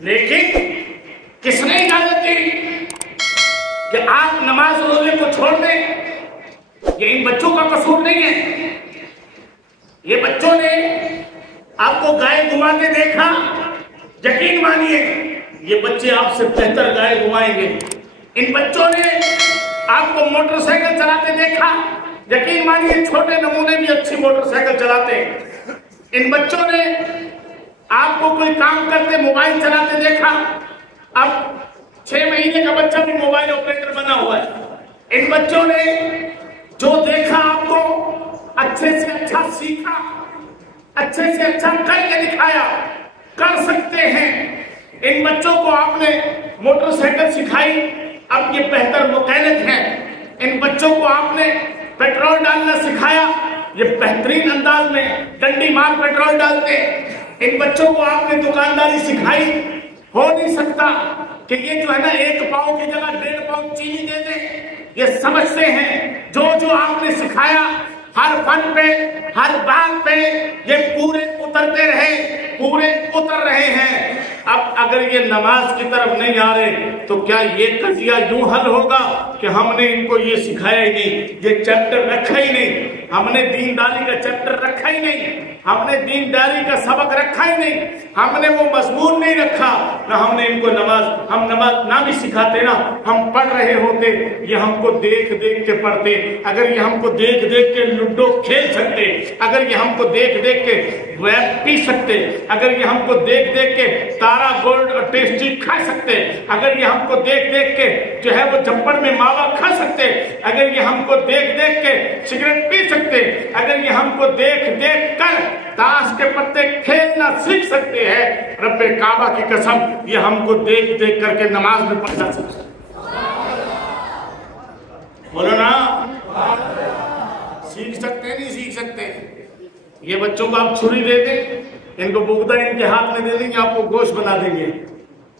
لیکن کس نے اجازت دی کہ آپ نماز روزے کو چھوڑ دیں؟ یہ ان بچوں کا قصور نہیں ہے. یہ بچوں نے آپ کو گائے گھماتے دیکھا، یقین مانیے یہ بچے آپ سے بہتر گائے گھمائیں گے. ان بچوں نے آپ کو موٹر سائیکل چلاتے دیکھا، یقین مانیے چھوٹے نمونے بھی اچھی موٹر سائیکل چلاتے ہیں. ان بچوں نے آپ کو کوئی کام کرتے موبائل چلاتے دیکھا، اب 6 مہینے کا بچہ بھی موبائل آپریٹر بنا ہوا ہے. ان بچوں نے جو دیکھا آپ کو اچھے سے اچھا سیکھا، اچھے سے اچھا کر کے دکھایا، کر سکتے ہیں. ان بچوں کو آپ نے موٹر سائیکل سکھائی، اب یہ بہتر مکینک ہیں. ان بچوں کو آپ نے پیٹرول ڈالنا سکھایا، یہ بہترین انداز میں ڈنڈی مار پیٹرول ڈالتے. ان بچوں کو آپ نے دکانداری سکھائی. ہو نہیں سکتا کہ یہ جو ہے نا 1 پاؤ کی جگہ 1.5 پاؤ چینی دے دیں. یہ سمجھتے ہیں جو آپ نے سکھایا ہر فن پہ، ہر بات پہ یہ پورے اترتے رہے، پورے اتر رہے ہیں. اب اگر یہ نماز کی طرف نہیں آ رہے تو کیا یہ قضیہ یوں حل ہوگا کہ ہم نے ان کو یہ سکھایا ہی نہیں، یہ چیپٹر رکھا ہی نہیں، ہم نے دینداری کا چیپٹر رکھا ہی نہیں، ہم نے دینداری کا سبق رکھا ہی نہیں، ہم نے وہ مضمون نہیں رکھا، نہ ہم نے ان کو ہم نماز نہ بھی سکھاتے نا، ہم پڑھ رہے ہوتے. یہ ہم کو دیکھ دیکھ کے پڑھتے. اگر یہ ہم کو دیکھ دیکھ کے لوڈو کھیل سکتے، اگر یہ ہم کو دیکھ دیکھ کے ویب پی سکتے، اگر یہ ہم کو دیکھ دیکھ کے تارا گولڈ اور ٹیسٹی کھا سکتے، اگر یہ ہم کو دیکھ دیکھ کے جو ہے وہ جھپڑ میں ماوا کھا سکتے، اگر یہ ہم کو دیکھ دیکھ کے سگریٹ پی سکتے، اگر یہ ہم کو دیکھ دیکھ کر تاش کے پتے کھیلنا سیکھ سکتے ہیں، رب کعبہ کی قسم یہ ہم کو دیکھ دیکھ کر کے نماز میں پڑھنا سکتے. بولو نا، سیکھ سکتے نہیں سیکھ سکتے. یہ بچوں کو آپ چھری دے دیں، ان کو بغدہ ان کے ہاتھ میں دے دیں گے، آپ کو گوشت بنا دیں گے،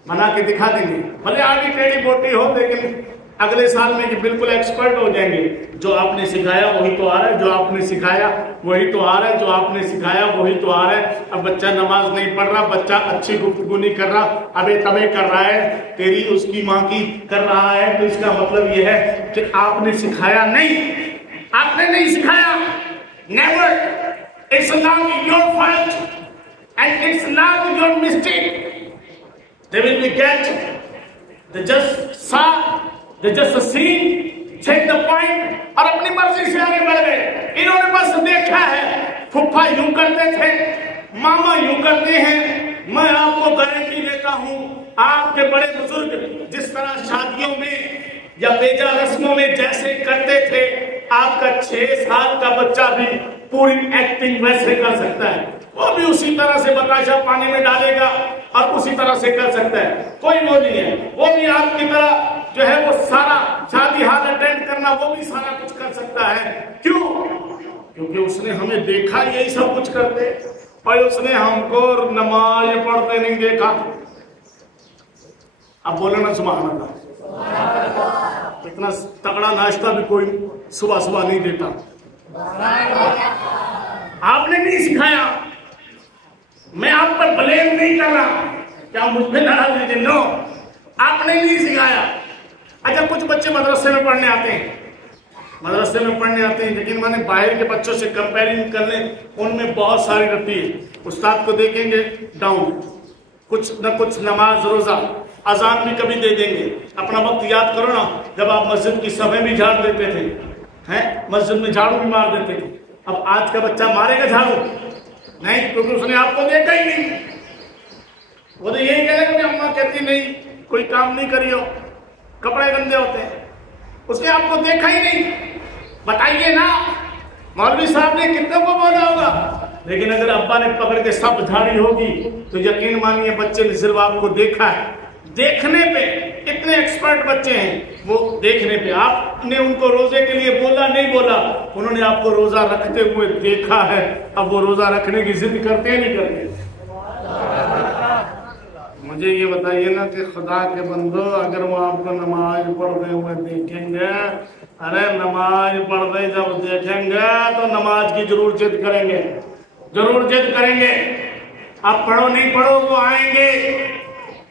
بنا کے دکھا دیں گے. بھلے آگے ٹیڑھی بوٹی ہو لیکن اگلے سال میں یہ بالکل ایکسپرٹ ہو جائیں گے. جو آپ نے سکھایا وہی تو آ رہا ہے، جو آپ نے سکھایا وہی تو آ رہا ہے، جو آپ نے سکھایا وہی تو آ رہا ہے. اب بچہ نماز نہیں پڑھ رہا، بچہ اچھی گفتگو نہیں کر رہا، ابے تبے کر رہا ہے، تیری اس کی ماں کی کر رہا ہے، تو اس کا مطلب یہ ہے کہ آپ نے سکھایا نہیں، آپ نے نہیں سکھایا. Never. It's not your fault and it's not your mistake. They will be get. They just saw, they just seen, check the point اور اپنی مرضی سے آگے بڑھ گئے. انہوں نے بس دیکھا ہے پھپھا یوں کرتے تھے، ماما یوں کرتے ہیں. میں آپ کو گارنٹی دیتا ہوں آپ کے بڑے بزرگ جس طرح شادیوں میں یا بیجا رسموں میں جیسے کرتے تھے، آپ کا 6 سال کا بچہ بھی پوری ایکٹنگ ویسے کر سکتا ہے. وہ بھی اسی طرح سے بتاشا پانی میں ڈالے گا اور اسی طرح سے کر سکتا ہے. کوئی وہ نہیں ہے، وہ بھی آپ کی طرح جو ہے وہ سارا شادی ہال اٹینڈ کرنا، وہ بھی سارا کچھ کر سکتا ہے. کیوں؟ کیونکہ اس نے ہمیں دیکھا یہی سب کچھ کرتے، اور اس نے ہم کو نماز پڑھتے نہیں دیکھا. اب بولے نا سبحان اللہ. اتنا تگڑا ناشتہ بھی کوئی صبح صبح نہیں دیتا. آپ نے نہیں سکھایا. میں آپ پر بلیم نہیں کر رہا، کیا مجھ پہ ناراض لیجیے، نو، آپ نے نہیں سکھایا. اچھا کچھ بچے مدرسے میں پڑھنے آتے ہیں، مدرسے میں پڑھنے آتے ہیں، لیکن میں نے باہر کے بچوں سے کمپیرنگ کرنے، ان میں بہت ساری رتی ہے. استاد کو دیکھیں گے ڈاؤن، کچھ نہ کچھ نماز روزہ، اذان بھی کبھی دے دیں گے. اپنا وقت یاد کرو نا، جب آپ مسجد کی صفیں بھی جھاڑ دیتے تھے، مسجد میں جھاڑو بھی مار دیتے تھے. اب آج کا بچہ مارے گا جھاڑو؟ نہیں، کیونکہ اس نے آپ کو دیکھا ہی نہیں. وہ تو یہی کہے گا کہ اماں کہتی نہیں کوئی کام نہیں کری ہو، کپڑے گندے ہوتے ہیں. اس نے آپ کو دیکھا ہی نہیں. بتائیے نا، مولوی صاحب نے کتنے کو بولا ہوگا، لیکن اگر ابا نے پکڑ کے سب جھاڑی ہوگی تو یقین مانیے بچے نے صرف آپ کو دیکھا ہے. دیکھنے پہ اتنے ایکسپرٹ بچے ہیں، وہ دیکھنے پہ. آپ نے ان کو روزے کے لیے بولا نہیں بولا، انہوں نے آپ کو روزہ رکھتے ہوئے دیکھا ہے. اب وہ روزہ رکھنے کی ضد کرتے ہیں نہیں کرتے؟ مجھے یہ بتائیے نا کہ خدا کے بندو، اگر وہ آپ کو نماز پڑھتے ہوئے دیکھیں گے، ارے نماز پڑھتے جب دیکھیں گے تو نماز کی ضرور ضد کریں گے، ضرور ضد کریں گے. آپ پڑھو نہیں پڑھو وہ آئیں گے.